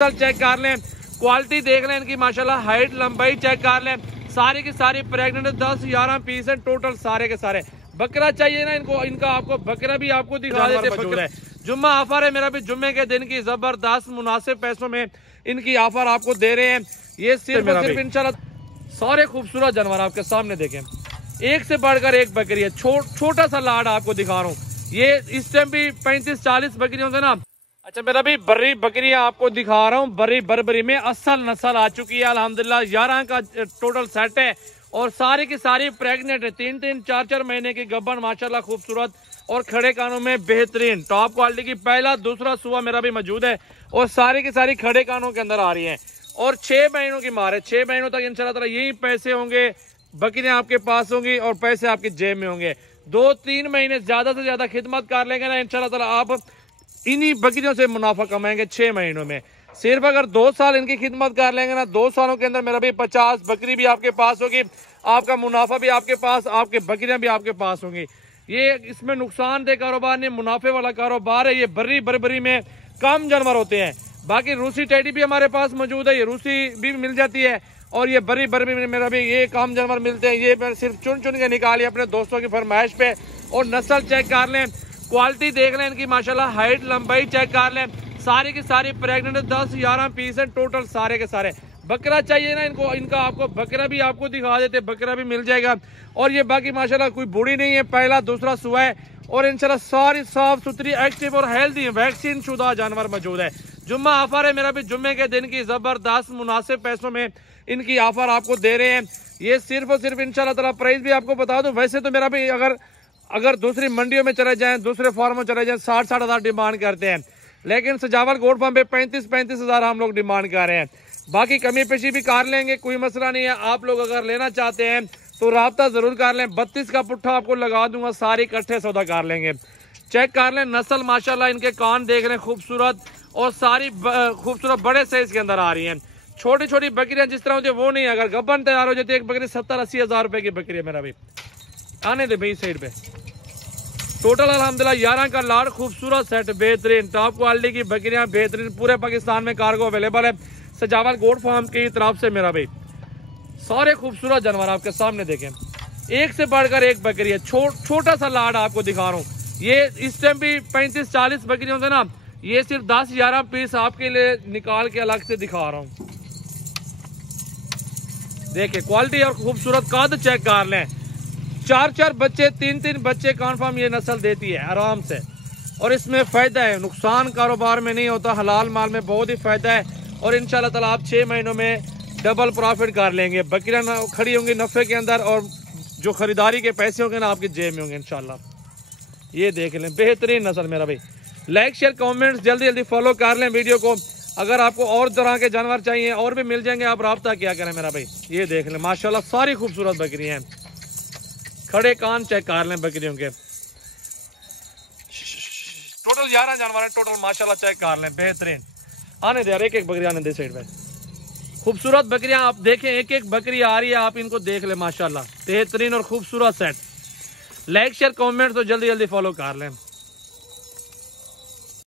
Check कर लें, quality देख लें इनकी माशाल्लाह, हाइट लंबाई चेक कर लें, सारी की सारी प्रेग्नेंट 10-11 पीस है टोटल सारे के सारे। बकरा चाहिए ना इनको, इनका आपको बकरा भी आपको दिखा देते हैं। जुम्मा ऑफर है मेरा भी, जुम्मे के दिन की जबरदस्त मुनासिब पैसों में इनकी ऑफर आपको दे रहे हैं। ये सिर्फ इंशाल्लाह सारे खूबसूरत जानवर आपके सामने देखें, एक से बढ़कर एक बकरी है। छोटा सा लाड आपको दिखा रहा हूँ। ये इस टाइम भी 35-40 बकरियों से ना। अच्छा मेरा भी बर्री बकरियां आपको दिखा रहा हूँ। बर्री में असल नस्ल आ चुकी है अल्हम्दुलिल्लाह। 11 का टोटल सेट है और सारी की सारी प्रेग्नेंट है। 3-3, 4-4 महीने की गब्बन माशाल्लाह खूबसूरत और खड़े कानों में बेहतरीन टॉप क्वालिटी की। पहला दूसरा सुआ मेरा भी मौजूद है और सारी की सारी खड़े कानों के अंदर आ रही है। और 6 महीनों की मार है। 6 महीनों तक इंशाल्लाह ताला यही पैसे होंगे, बकरियां आपके पास होंगी और पैसे आपकी जेब में होंगे। 2-3 महीने ज्यादा से ज्यादा खिदमत कर लेंगे ना इंशाल्लाह ताला, आप इन्हीं बकरियों से मुनाफा कमाएंगे 6 महीनों में। सिर्फ अगर 2 साल इनकी खिदमत कर लेंगे ना, 2 सालों के अंदर मेरा भी 50 बकरी भी आपके पास होगी, आपका मुनाफा भी आपके पास, आपके बकरियां भी आपके पास होंगी। ये इसमें नुकसानदेह कारोबार नहीं, मुनाफे वाला कारोबार है। ये बर्री में कम जानवर होते हैं। बाकी रूसी टेडी भी हमारे पास मौजूद है, ये रूसी भी मिल जाती है और ये बर्री में मेरा भी ये कम जानवर मिलते हैं। ये मैं सिर्फ चुन के निकाली अपने दोस्तों की फरमाइश पे। और नस्ल चेक कर लें, क्वालिटी देख लें इनकी माशाल्लाह, हाइट लंबाई चेक कर लें, सारी की सारी प्रेग्नेंट 10-11 पीस है टोटल सारे के सारे। बकरा चाहिए ना इनको, इनका आपको बकरा भी आपको दिखा देते, बकरा भी मिल जाएगा। और ये बाकी माशाल्लाह कोई बूढ़ी नहीं है, पहला दूसरा सुआ है और इंशाल्लाह सारी साफ सुथरी एक्टिव और हेल्दी है, वैक्सीन शुदा जानवर मौजूद है। जुम्मा ऑफर है मेरा भी, जुम्मे के दिन की जबरदस्त मुनासिब पैसों में इनकी ऑफर आपको दे रहे हैं। ये सिर्फ और सिर्फ इंशाल्लाह ताला प्राइस भी आपको बता दूं, वैसे तो मेरा भी अगर दूसरी मंडियों में चले जाएं, दूसरे फार्मों में चले जाएं, 60-60 हजार डिमांड करते हैं, लेकिन सजावल गोट फार्म पे 35-35 हजार हम लोग डिमांड कर रहे हैं। बाकी कमी पेशी भी कर लेंगे, कोई मसला नहीं है। आप लोग अगर लेना चाहते हैं तो राब्ता जरूर कर लें। 32 का पुट्ठा आपको लगा दूंगा, सारी इकट्ठे सौदा कर लेंगे। चेक कर लें नस्ल माशाल्लाह, इनके कान देख लें खूबसूरत और सारी खूबसूरत बड़े साइज के अंदर आ रही हैं। छोटी छोटी बकरियां जिस तरह होती है वो नहीं, अगर गब्बन तैयार हो जाती है एक बकरी 70-80 हजार रुपए की बकरी है मेरा भी। आने दे भाई साइड पे। टोटल अल्हम्दुलिल्लाह 11 का लाड खूबसूरत सेट, बेहतरीन टॉप क्वालिटी की बकरियां, बेहतरीन। पूरे पाकिस्तान में कार्गो अवेलेबल है सजावल गोट फार्म की तरफ से मेरा भाई। सारे खूबसूरत जानवर आपके सामने देखें, एक से बढ़कर एक बकरी है। छोटा सा लाड आपको दिखा रहा हूँ। ये इस टाइम भी 35-40 बकरियों से ना, ये सिर्फ 10-11 पीस आपके लिए निकाल के अलग से दिखा रहा हूँ। देखिए क्वालिटी और खूबसूरत कद चेक कर लें। 4-4 बच्चे, 3-3 बच्चे कन्फर्म ये नस्ल देती है आराम से। और इसमें फायदा है, नुकसान कारोबार में नहीं होता, हलाल माल में बहुत ही फायदा है। और इंशाल्लाह ताला आप 6 महीनों में डबल प्रॉफिट कर लेंगे। बकरियां खड़ी होंगी नफे के अंदर और जो खरीदारी के पैसे होंगे ना आपकी जेब में होंगे इंशाल्लाह। ये देख लें, बेहतरीन नस्ल मेरा भाई। लाइक शेयर कमेंट्स जल्दी फॉलो कर लें वीडियो को। अगर आपको और तरह के जानवर चाहिए और भी मिल जाएंगे, आप राब्ता क्या करें मेरा भाई। ये देख लें माशाल्लाह सारी खूबसूरत बकरियां हैं। खड़े कान चेक कर लें बकरियों के। टोटल 11 जानवर है टोटल माशाल्लाह, चेक कर लें बेहतरीन। आने दे यार, एक बकरी आने दे साइड पे। खूबसूरत बकरियां आप देखें, एक बकरी आ रही है, आप इनको देख ले माशाल्लाह, बेहतरीन और खूबसूरत सेट। लाइक शेयर कमेंट तो जल्दी फॉलो कर लें।